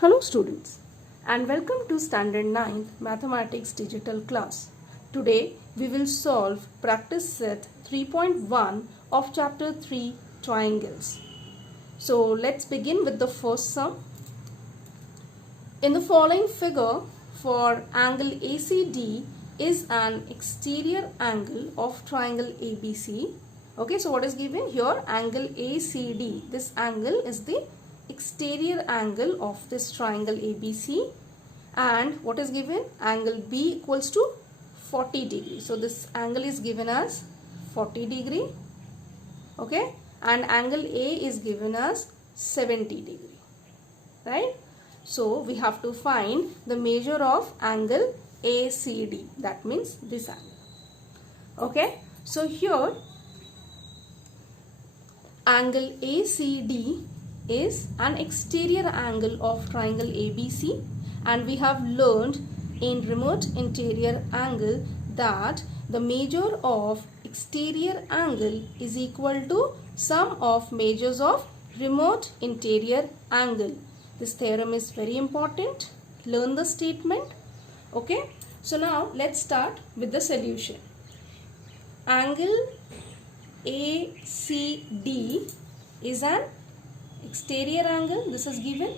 Hello students and welcome to Standard 9 Mathematics Digital class. Today we will solve practice set 3.1 of chapter 3 triangles. So let's begin with the first sum. In the following figure for angle ACD is an exterior angle of triangle ABC. Okay, so what is given here? Angle ACD. This angle is the exterior angle of this triangle ABC, and what is given? Angle B equals to 40 degree. So this angle is given as 40 degree. Okay, and angle A is given as 70 degree. Right? So we have to find the measure of angle ACD. That means this angle. Okay, so here angle ACD is an exterior angle of triangle ABC, and we have learned in remote interior angle that the measure of exterior angle is equal to sum of measures of remote interior angle. This theorem is very important. Learn the statement. Okay, so now let's start with the solution. Angle ACD is an exterior angle. This is given.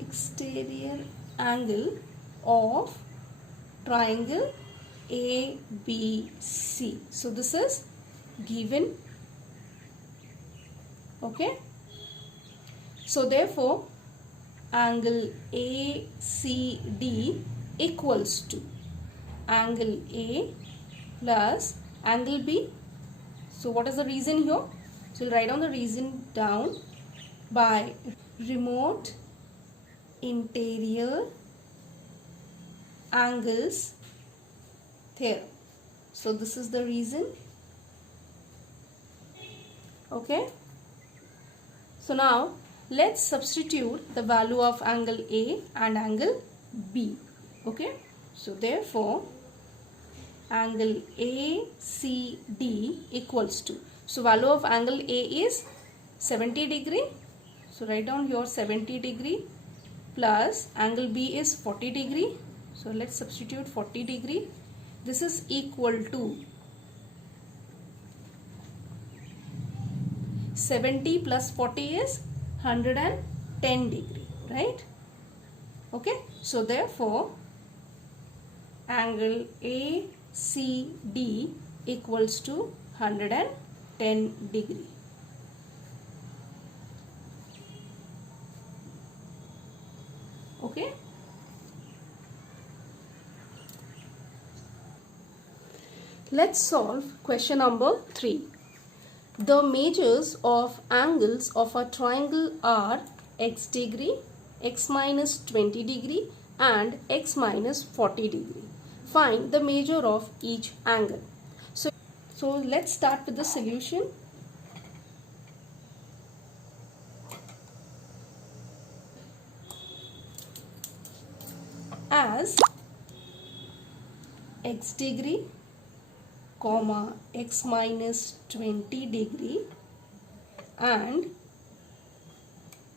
Exterior angle of triangle ABC. So this is given. Okay. So therefore angle ACD equals to angle A plus angle B. So what is the reason here? So we'll write down the reason down by remote interior angles theorem. So this is the reason. Okay. So now let's substitute the value of angle A and angle B. Okay. So therefore angle ACD equals to, so value of angle A is 70 degree. So write down here 70 degree plus angle B is 40 degree. So let's substitute 40 degree. This is equal to 70 plus 40 is 110 degree, right? Okay, so therefore angle ACD equals to 110 degree. Okay. Let's solve question number 3. The measures of angles of a triangle are x degree, x minus 20 degree and x minus 40 degree. Find the measure of each angle. So let's start with the solution. As x degree comma x minus 20 degree and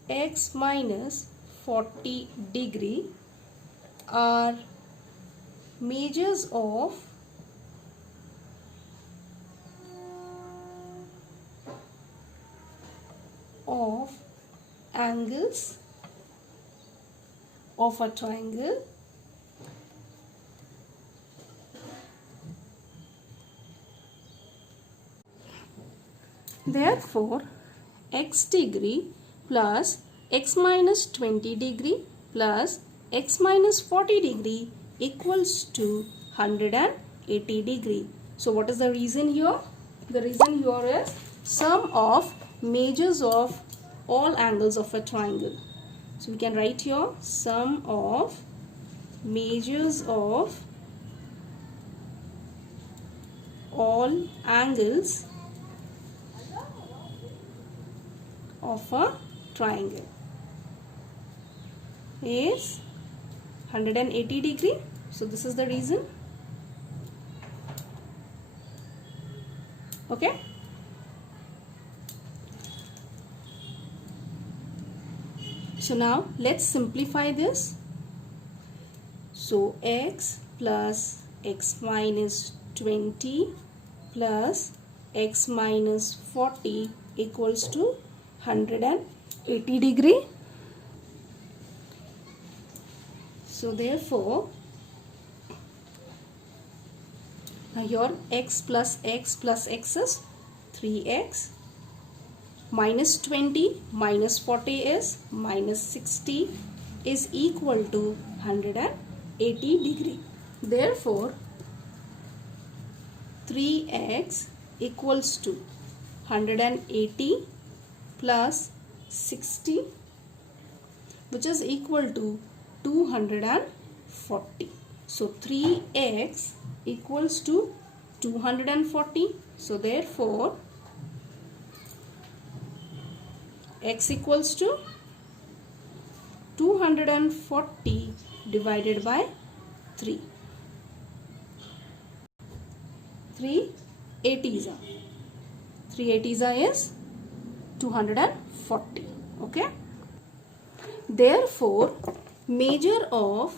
x minus 40 degree are measures of angles of a triangle therefore x degree plus x minus 20 degree plus x minus 40 degree equals to 180 degree. So what is the reason here? The reason here is sum of measures of all angles of a triangle. So we can write here sum of measures of all angles of a triangle is 180 degree. So this is the reason. Okay. So now let's simplify this. So x plus x minus 20 plus x minus 40 equals to 180 degree. So therefore, now your x plus x is 3x, minus 20 minus 40 is minus 60 is equal to 180 degree. Therefore, 3x equals to 180 plus 60, which is equal to 240. So 3x equals to 240. So therefore, x equals to 240 divided by 3. 3 80s are. 3 80s are is 240. Okay. Therefore, measure of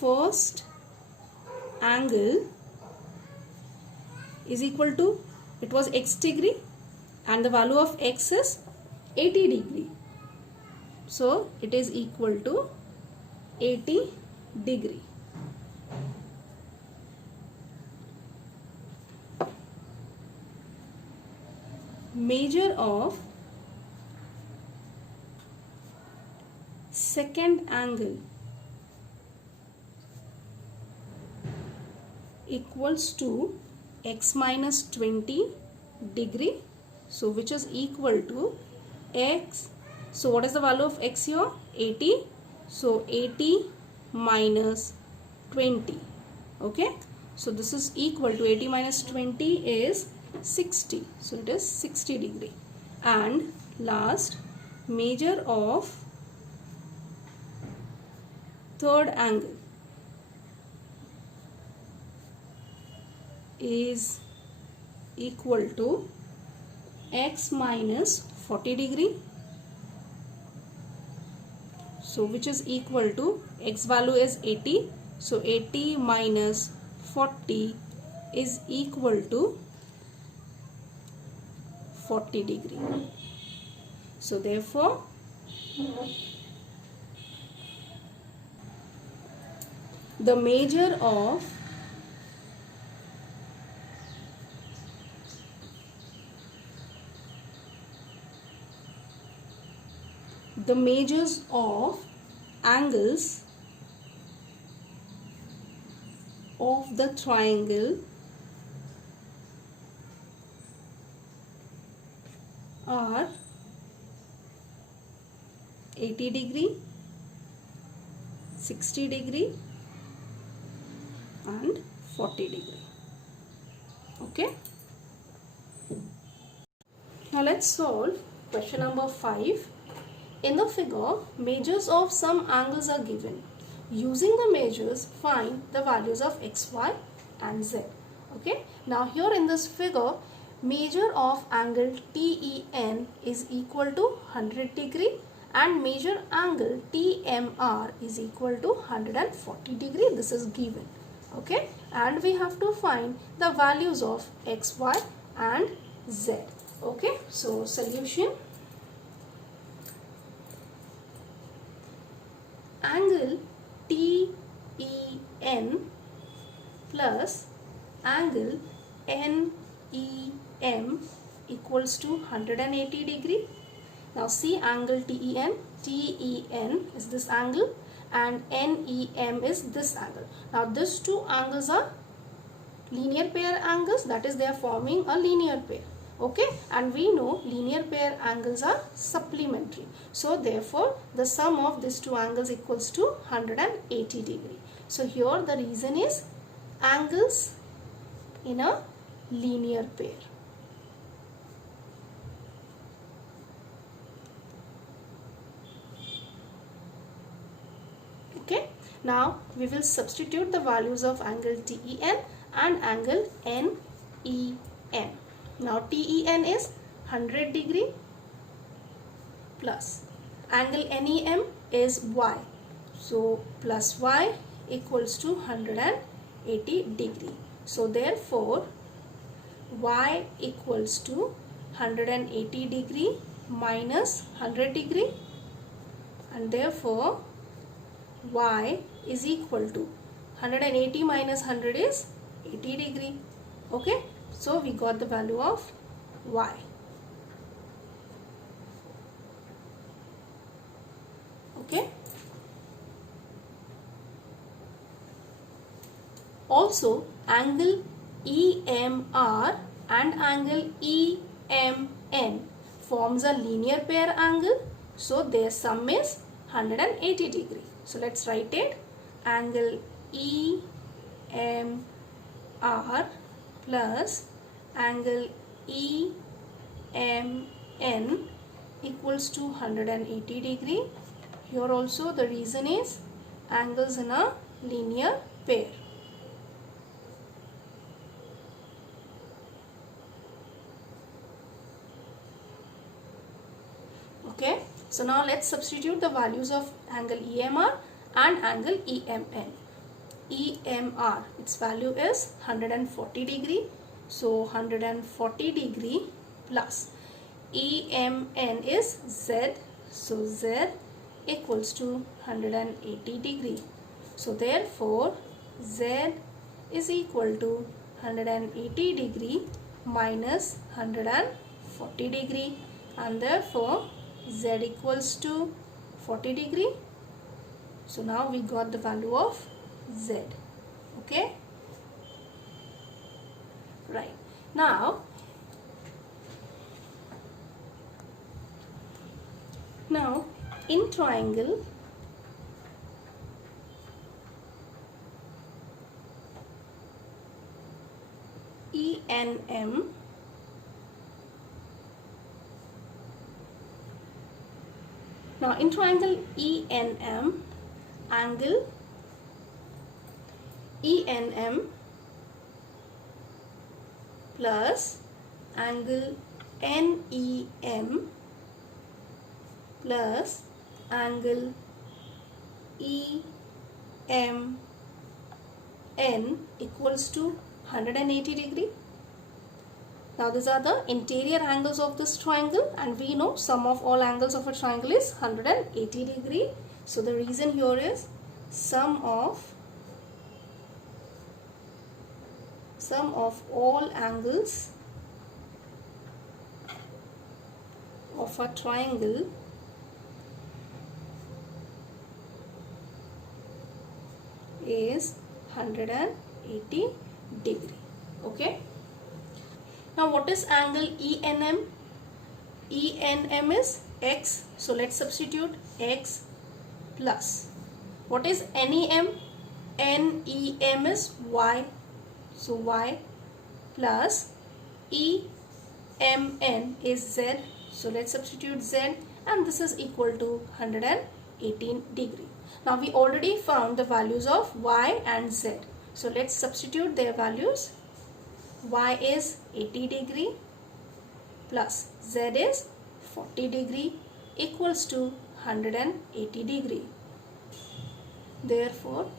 first angle is equal to, it was x degree and the value of x is 80 degree. So it is equal to 80 degree. Measure of second angle equals to x minus 20 degree. So which is equal to x. So what is the value of x here? 80. So 80 minus 20. Okay. So this is equal to 80 minus 20 is 60. So it is 60 degree. And last, measure of third angle is equal to x minus 40 degree. So which is equal to, x value is 80. So 80 minus 40 is equal to 40 degree. So therefore, the measure of the measures of angles of the triangle are 80 degree, 60 degree and 40 degree. Okay. Now let's solve question number 5. In the figure, measures of some angles are given. Using the measures, find the values of x, y and z. Okay. Now here in this figure, measure of angle TEN is equal to 100 degree and measure angle TMR is equal to 140 degree. This is given. Okay. And we have to find the values of x, y and z. Okay. So solution. Angle TEN plus angle NEM equals to 180 degree. Now see angle TEN. TEN is this angle and NEM is this angle. Now these two angles are linear pair angles, that is they are forming a linear pair. Okay, and we know linear pair angles are supplementary. So therefore the sum of these two angles equals to 180 degree. So here the reason is angles in a linear pair. Okay, now we will substitute the values of angle TEN and angle NEM. Now TEN is 100 degree plus angle NEM is y. So plus y equals to 180 degree. So therefore y equals to 180 degree minus 100 degree, and therefore y is equal to 180 minus 100 is 80 degree. Okay, so we got the value of y. Okay, also angle EMR and angle EMN forms a linear pair angle, so their sum is 180 degree. So let's write it. Angle EMR plus angle EMN equals to 180 degree. Here also the reason is angles in a linear pair. Okay, so now let's substitute the values of angle EMR and angle EMN. EMR, its value is 140 degree. So 140 degree plus EMN is Z. So Z equals to 180 degree. So therefore Z is equal to 180 degree minus 140 degree, and therefore Z equals to 40 degree. So now we got the value of Z. Okay, right. Now in triangle ENM, now in triangle ENM, angle ENM plus angle NEM plus angle EMN equals to 180 degree. Now these are the interior angles of this triangle, and we know sum of all angles of a triangle is 180 degree. So the reason here is sum of all angles of a triangle is 180 degree. Okay, now what is angle ENM? ENM is x, so let's substitute x plus what is NEM? NEM is y, so y plus EMN is z, so let's substitute z, and this is equal to 118 degree. Now we already found the values of y and z, so let's substitute their values. Y is 80 degree plus z is 40 degree equals to 180 degree. Therefore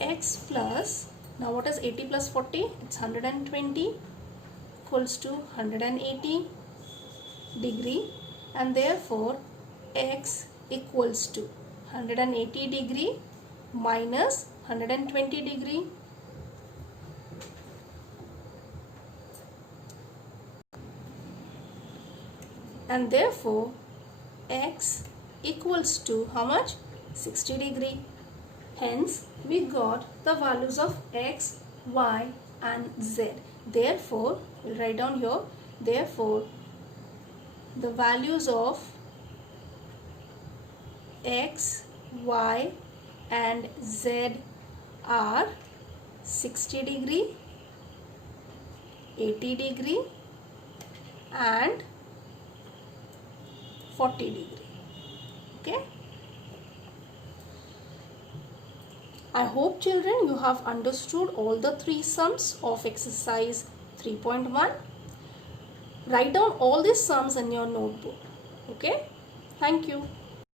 x plus, now what is 80 plus 40? It's 120 equals to 180 degree, and therefore x equals to 180 degree minus 120 degree. And therefore x equals to how much? 60 degree. Hence we got the values of x, y and z. Therefore we'll write down here, therefore the values of x, y and z are 60 degree, 80 degree and 40 degree. Okay, I hope children you have understood all the three sums of exercise 3.1. Write down all these sums in your notebook. Okay? Thank you.